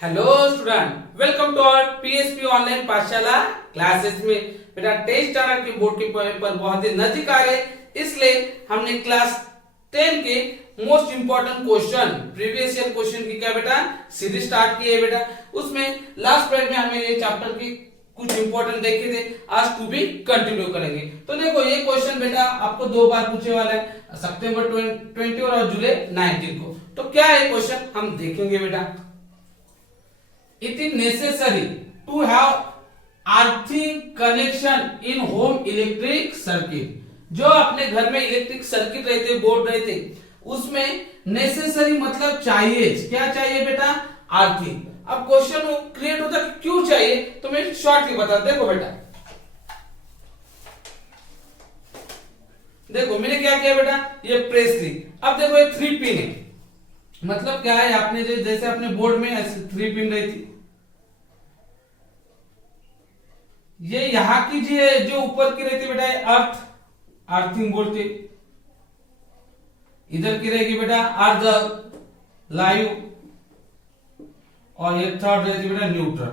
Hello student, welcome to our PSP online पाठशाला classes में। बेटा टेस्ट स्टैंडर्ड के बोर्ड के पेपर बहुत ही नजदीक आ रहे, इसलिए हमने क्लास 10 के most important question previous year question की क्या बेटा सीरीज स्टार्ट की है बेटा। उसमें लास्ट पीरियड में हमने ये चैप्टर की कुछ इंपोर्टेंट देखे थे, आज टू भी कंटिन्यू करेंगे। तो देखो ये क्वेश्चन बेटा आपको दो बार पूछे वाला है, सितंबर 20 और जुलाई 19 को। तो क्या है क्वेश्चन हम देखेंगे बेटा। It is necessary to have earthing connection in home electric circuit। जो अपने घर में इलेक्ट्रिक सर्किट रहते, बोर्ड रहते, उसमें नेसेसरी मतलब चाहिए, क्या चाहिए बेटा, अर्थिंग। अब क्वेश्चन क्रिएट होता है क्यों चाहिए, तो मैं शॉर्टली बता। देखो बेटा, देखो मैंने क्या किया बेटा, ये प्रेस थी। अब देखो ये 3 पिन है, मतलब क्या है, आपने जैसे अपने बोर्ड में ऐसे 3 पिन रही थी, ये यहां की जो ऊपर की रहती बेटा अर्थिंग बोलते, इधर की रहेगी बेटा अर्थ लाइव, और ये थर्ड रहती बेटा न्यूट्रल।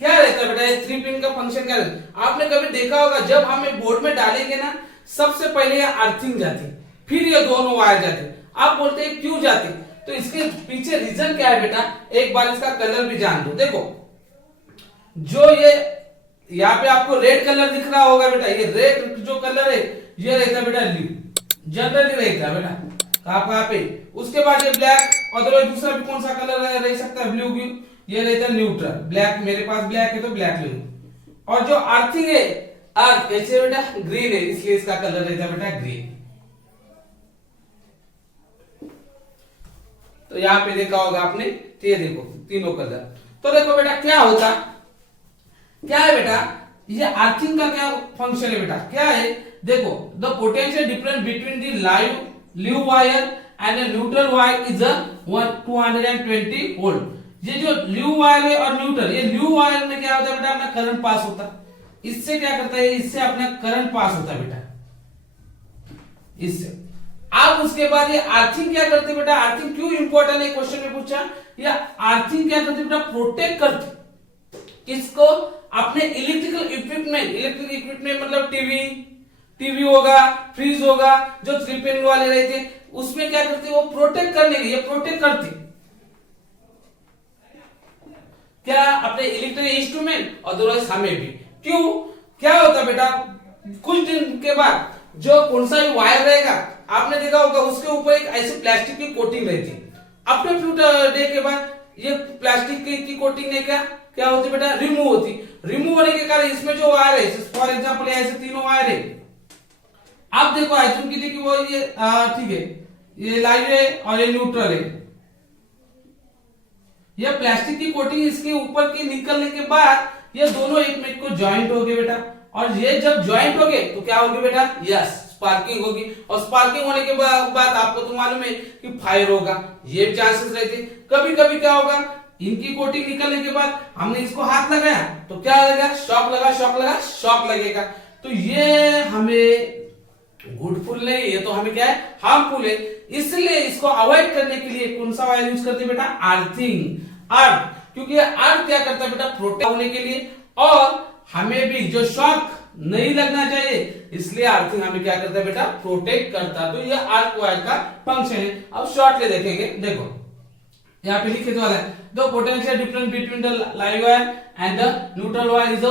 क्या रहता है बेटा ये 3 पिन का फंक्शन क्या रहता है, आपने कभी देखा होगा जब हमें बोर्ड में डालेंगे ना, सबसे पहले ये अर्थिंग जाती, फिर ये दोनों वायर जाते। आप बोलते हैं क्यों जाते, तो इसके पीछे रीजन क्या है बेटा, एक बार इसका कलर भी जान दो। देखो जो ये यहाँ पे आपको रेड कलर दिख रहा होगा बेटा, ये रेड जो कलर है ये रहता है बेटा ब्लू, जनरली रहता है बेटा कहाँ पे। उसके बाद ये ब्लैक, अदरवाइज दूसरा भी कौन सा कलर रह सकता है, ब्लू, ये रहता है न्यूट्रल। ब्लैक मेरे पास ब्लैक है तो ब्लैक ले लो। और जो अर्थिंग है, अर्थ कैसे बेटा ग्रीन है, इसलिए इसका कलर रहता है बेटा ग्रीन। तो यहाँ पे देखा होगा आपने, तो ये देखो तीनों कलर। तो देखो बेटा क्या होता, क्या है बेटा, ये अर्थिंग का क्या फंक्शन है बेटा, क्या है, देखो the potential difference between the leave wire and neutral wire is 220 volt. ये जो लीव वायर है और न्यूट्रल, ये लीव वायर में क्या होता है बेटा, अपना करंट पास होता है, इससे क्या करता है, इससे अपना करंट पास होता है बेटा, इससे। अब उसके बाद ये अर्थिंग क्या करती है बेटा, अर्थिंग क्यों इंपॉर्टेंट है, क्वेश्चन में पूछा, या अर्थिंग क्या करती है बेटा, प्रोटेक्ट करती किसको, अपने इलेक्ट्रिकल इक्विपमेंट मतलब टीवी होगा, फ्रिज होगा, जो 3 पिन वाले रहते, उसमें क्या करती है, वो प्रोटेक्ट करने के लिए प्रोटेक्ट करती क्या, अपने इलेक्ट्रिक इंस्ट्रूमेंट, अदरवाइज हमें भी। क्यों, क्या होता बेटा, कुछ दिन के बाद जो कौन सा भी वायर रहेगा, आपने देखा होगा उसके ऊपर एक ऐसी प्लास्टिक की कोटिंग रहती, आफ्टर फ्यू डे के बाद ये प्लास्टिक की कोटिंग ने क्या होती बेटा, रिमूव होती। रिमूव होने के कारण इसमें जो वायर है, फॉर एग्जांपल ऐसे तीनों वायर है, आप देखो आइसोम की थी कि वो ये ठीक है, ये लाइव है और ये न्यूट्रल है, ये प्लास्टिक की कोटिंग इसके ऊपर की निकलने के बाद ये दोनों एक में को ज्वाइंट हो गए बेटा, और ये जब ज्वाइंट हो गए तो क्या होगी बेटा, यस स्पार्किंग होगी, और स्पार्किंग होने के बाद आपको तो मालूम है कि फायर होगा, ये चांसेस रहते। कभी कभी क्या होगा, इनकी कोटिंग निकलने के बाद हमने इसको हाथ लगाया तो क्या लगेगा, शॉक लगेगा। तो ये हमें गुडफुल नहीं, ये तो हमें क्या है, हार्मफुल है। इसलिए इसको अवॉइड करने के लिए कौन सा वायर यूज करते हैं बेटा, अर्थिंग, अर्थ, क्योंकि अर्थ क्या करता है बेटा, प्रोटेक्ट होने के लिए, और हमें भी जो शॉक नहीं लगना चाहिए, इसलिए अर्थिंग हमें क्या करता है बेटा, प्रोटेक्ट करता है। तो ये अर्थ वायर का फंक्शन है। अब शॉर्टली देखेंगे, देखो यहाँ पे लिखे वाला है, the potential difference between the live wire and the neutral wire is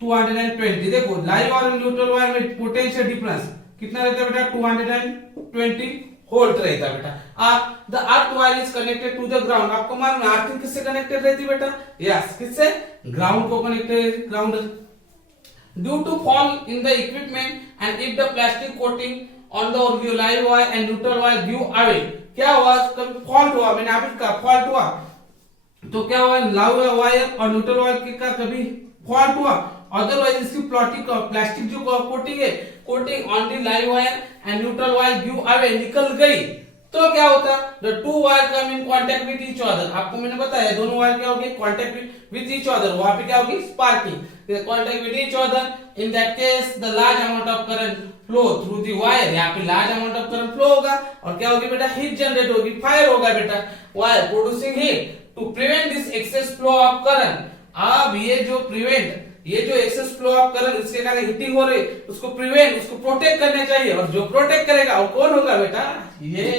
220। देखो लाइव वायर और न्यूट्रल वायर में पोटेंशियल डिफरेंस कितना रहता है बेटा, 220 वोल्ट रहता है बेटा। The earth wire is connected to the ground, आपको मालूम है अर्थिंग किससे कनेक्टेड रहती है बेटा, यस किससे, ग्राउंड को connected, ground. Due to fall in the equipment and if the plastic coating on the live wire and neutral wire give away, क्या हुआ, कभी फॉल्ट हुआ, मैंने अभी कहा फॉल्ट हुआ, तो क्या हुआ, लाइव वायर और न्यूट्रल वायर का कभी फॉल्ट हुआ, अदरवाइज इसकी प्लास्टिक जो कोटिंग है, coating on the live wire and neutral wire give away, निकल गई, तो क्या होता, the two wire come in contact with each other, आपको मैंने बताया दोनों वायर क्या होगी, कांटेक्ट विद ईच अदर, वहां पे क्या होगी, sparking, contact with each other, in that case the large amount of current flow through the wire, यहाँ पे large amount of current flow होगा और क्या होगी बेटा, हीट जनरेट होगी, फायर होगा बेटा, wire producing heat to prevent this excess flow of current. अब ये जो एक्सेस फ्लो ऑफ करंट इसके कारण हीटिंग हो रही उसको प्रिवेंट, उसको प्रोटेक्ट करने चाहिए, और जो प्रोटेक्ट करेगा वो कौन होगा बेटा, ये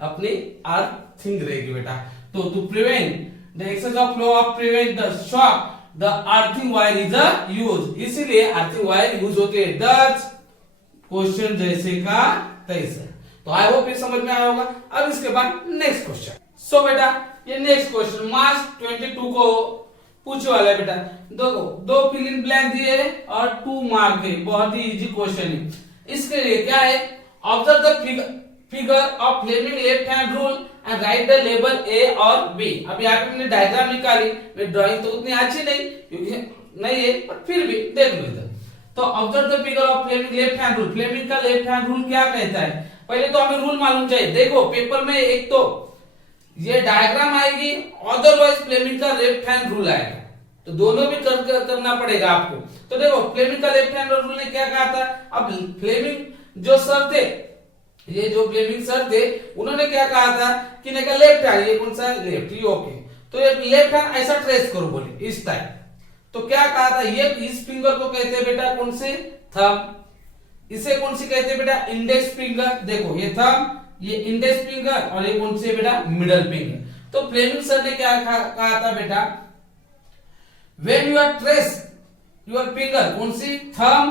अपनी अर्थिंग रहेगी बेटा। तो to prevent the excess of flow of prevent the shock the earthing wire is use, इसीलिए अर्थिंग वायर यूज होते हैं। दस क्वेश्चन जैसे का तैसे, तो आई होप ये समझ में आया होगा। अब इसके बाद नेक्स्ट क्वेश्चन। सो बेटा ये नेक्स्ट क्वेश्चन मार्च 22 को पूछने वाला है बेटा। देखो दो फिल इन ब्लैंक दिए और 2 मार्क है, बहुत ही इजी क्वेश्चन है। इसके लिए क्या है, observe the figure of Fleming left hand rule and write the label a और बी। अब यहाँ पे मैंने डायग्राम निकाली, मेरी ड्राइंग तो उतनी अच्छी नहीं क्योंकि नहीं है, पर फिर भी देख लो इधर। तो observe the figure of Fleming left hand rule, Fleming का लेफ्ट हैंड रूल क्या कहता है, पहले तो हमें रूल मालूम चाहिए। देखो पेपर में एक तो ये डायग्राम आएगी, अदरवाइज फ्लेमिंग का लेफ्ट हैंड रूल आएगा, तो दोनों भी करना पड़ेगा आपको। तो देखो फ्लेमिंग का लेफ्ट हैंड रूल ने क्या कहा था, अब फ्लेमिंग जो सर थे, ये जो फ्लेमिंग सर थे उन्होंने क्या कहा था कि नहीं का लेफ्ट हैंड, ये कौन सा लेफ्ट, ये ओके, तो ये लेफ्ट हैंड ऐसा ट्रेस करो बोले इस टाइप। तो क्या कहा था, ये इस फिंगर को कहते हैं बेटा कौन से, थंब, इसे कौन सी कहते हैं बेटा, इंडेक्स फिंगर। देखो ये थंब, ये इंडेक्स फिंगर और ये कौन सी है बेटा, मिडल फिंगर। तो फ्लेमिंग सर ने क्या कहा था बेटा, when you are trace your finger, कौन सी, thumb,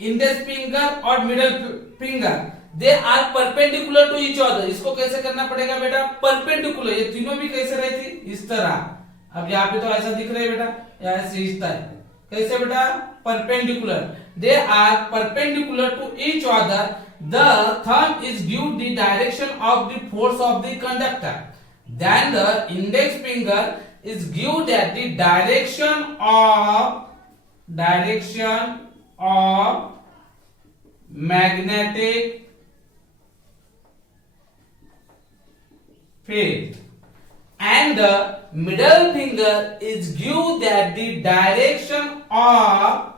index finger और middle finger, they are perpendicular to each other। इसको कैसे करना पड़ेगा बेटा, perpendicular, ये तीनों भी कैसे रहती, इस तरह। अब यहाँ पे तो ऐसा दिख रहा है बेटा, ऐसे इस तरह, कैसे बेटा, perpendicular, they are perpendicular to each other, the thumb is give the direction of the force of the conductor, then the index finger is give that the direction of magnetic field, and the middle finger is give that the direction of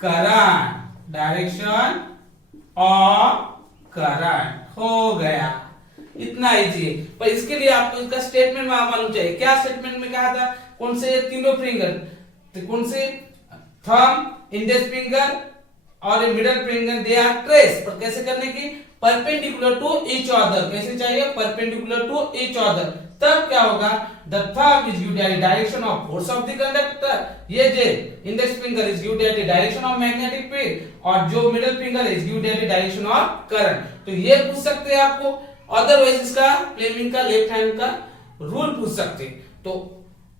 current, direction of current। हो गया, इतना easy है। पर इसके लिए आपको इसका statement मालूम चाहिए। क्या स्टेटमेंट में कहा था, कौन से तीनों फिंगर, तो कौन से, थंब, इंडेक्स फिंगर और middle finger, they are trace, पर कैसे करने की, परपेंडिकुलर टू ईच अदर, कैसे चाहिए, परपेंडिकुलर टू ईच अदर। तब क्या होगा, the thumb is give the direction of force of the conductor, ये जे index finger is give the direction of magnetic field, और जो middle finger is give the direction of current. तो ये पूछ सकते हैं आपको, अदरवाइज इसका फ्लेमिंग का लेफ्ट हैंड का रूल पूछ सकते हैं।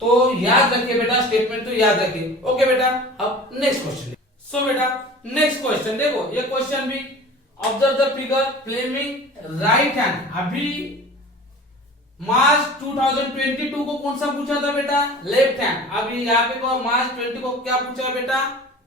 तो याद रखिए बेटा, स्टेटमेंट तो याद रखिए। ओके बेटा, अब नेक्स्ट क्वेश्चन। सो बेटा नेक्स्ट क्वेश्चन देखो, ये क्वेश्चन भी observe the figure Fleming right hand. अभी मार्च 2022 को कौन सा पूछा था बेटा, लेफ्ट हैंड। अभी यहाँ पे को मार्च 20 को क्या पूछा बेटा,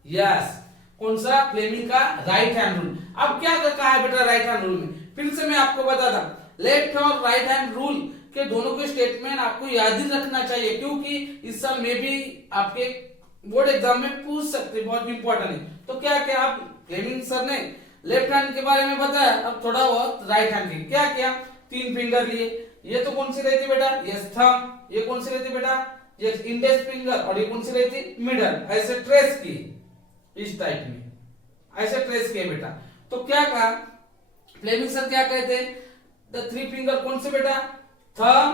यस, कौन सा, फ्लेमिंग का राइट हैंड रूल। अब क्या कहा है बेटा राइट हैंड रूल में, फिर से मैं आपको बता था, लेफ्ट और राइट हैंड रूल के दोनों के स्टेटमेंट आपको याद ही रखना चाहिए, क्योंकि इस साल में भी आपके बोर्ड एग्जाम में पूछ सकते, बहुत इंपॉर्टेंट है। तो क्या क्या आप फ्लेमिंग सर ने लेफ्ट हैंड के बारे में बताया, अब थोड़ा बहुत राइट हैंड की क्या क्या, 3 फिंगर लिए, ये तो कौन सी रहती बेटा, ये थंब, ये कौन सी रहती बेटा, ये इंडेक्स फिंगर, और ये कौन सी रहती, मिडल, ऐसे ट्रेस की, इस टाइप में ऐसे ट्रेस किए बेटा। तो क्या कहा फ्लेमिंग सर, क्या कहते हैं, द 3 फिंगर कौन से बेटा, thumb,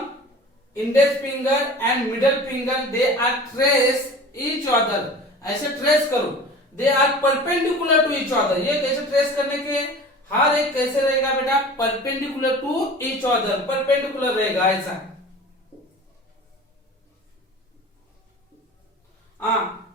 index finger and middle finger, they are trace each other, ऐसे ट्रेस करो, they are perpendicular to each other. ये कैसे ट्रेस करने के, हर एक कैसे रहेगा बेटा, perpendicular to each other, perpendicular रहेगा ऐसा।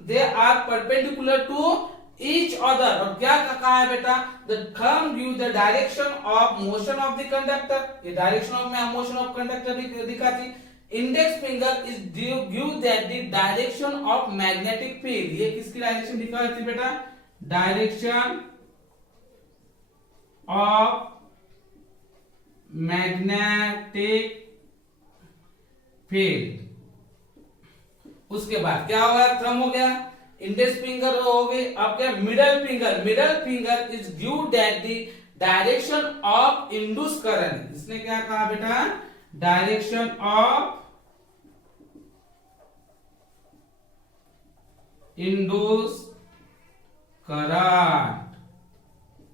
They are perpendicular to each other. और क्या कहा है बेटा, the thumb give the direction of motion of the conductor, ये direction of motion of conductor दिखाती। Index finger is give that the direction of magnetic field, ये किसकी direction दिखाती बेटा, डायरेक्शन ऑफ मैग्नेटिक फील्ड। उसके बाद क्या होगा, थंब हो गया, इंडेक्स फिंगर हो गई, अब क्या middle finger. Middle finger is due that the direction of induce current. इसने क्या कहा बेटा, डायरेक्शन ऑफ इंड्यूस करंट।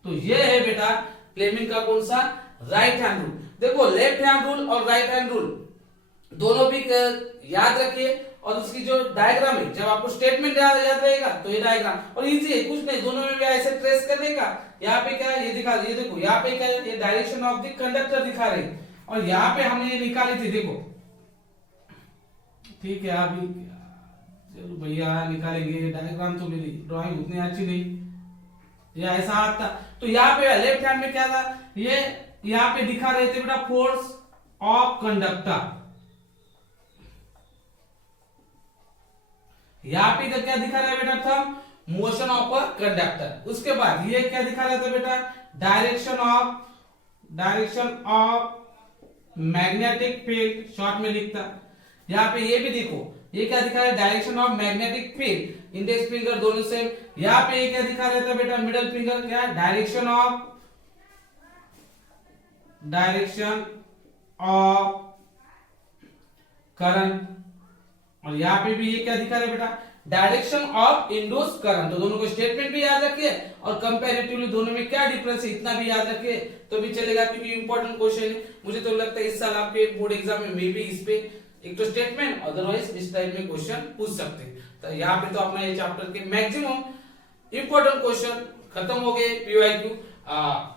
तो ये है बेटा फ्लेमिंग का कौन सा, राइट हैंड रूल। देखो लेफ्ट हैंड रूल और राइट हैंड रूल दोनों भी याद रखिए, और उसकी जो डायग्राम है, जब आपको स्टेटमेंट याद रहेगा तो ये डायग्राम, और इजी है, कुछ नहीं, दोनों में भी ऐसे ट्रेस करने का। यहाँ पे क्या है, ये दिखा, ये देखो यहाँ पे क्या है, ये डायरेक्शन ऑफ द कंडक्टर दिखा रही, और यहाँ पे हमने ये निकाली थी, देखो ठीक है। अभी चलो भैया निकालेंगे, डायग्राम तो मेरी ड्राइंग उतनी अच्छी नहीं, ये ऐसा आता। तो यहाँ पे लेफ्ट हैंड में क्या था, ये यहाँ पे दिखा रहे थे बेटा फोर्स ऑफ कंडक्टर। यहाँ पे क्या दिखा रहा है बेटा था, मोशन ऑफ अ कंडक्टर। उसके बाद ये क्या दिखा रहा था बेटा, direction of magnetic field, short में लिखता। यहाँ पे ये भी देखो, ये क्या दिखा रहा है, direction of magnetic field, index finger दोनों सेम। यहाँ पे ये क्या दिखा रहा था बेटा, मिडल फिंगर क्या, डायरेक्शन ऑफ करंट, और यहाँ पे भी ये क्या दिखा रहा है बेटा, डायरेक्शन ऑफ इंड्यूस करंट। तो दोनों को स्टेटमेंट भी याद रखिए, और कंपैरेटिवली दोनों में क्या डिफरेंस है इतना भी याद रखिए तो भी चलेगा, क्योंकि इंपॉर्टेंट क्वेश्चन है। मुझे तो लगता है इस साल आपके बोर्ड एग्जाम में मे भी इस पे एक तो स्टेटमेंट, अदरवाइज इस टाइप में क्वेश्चन पूछ सकते हैं। तो यहाँ पे तो अपना ये चैप्टर के मैक्सिमम इंपॉर्टेंट क्वेश्चन खत्म हो गए, पीवाईक्यू।